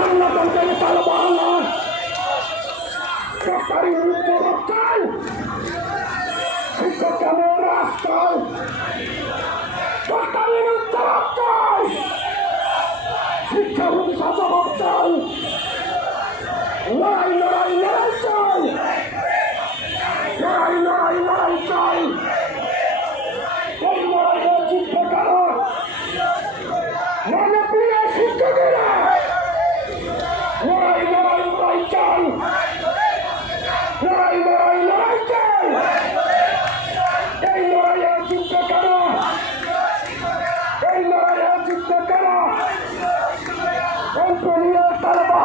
আমরা বলতে তালেবান নয়, সরকারি মুক্ত চাই, শিক্ষক কেমন রাস্তায় সরকারি মুক্ত চাই, শিক্ষা প্রতিষ্ঠান জবাব চাই, লড়াই লড়াই লড়াই চাই, লড়াই লড়াই লড়াই চাই। এই লড়াইয়ে জিতবে কারা? মানে প্রিয় শিক্ষকেরা লড়াই লড়াই লড়াই চাই, লড়াই লড়াই লড়াই চাই। এই লড়াইয়ে জিতবে কারা? এই লড়াইয়ে জিতবে কারা? তালেবান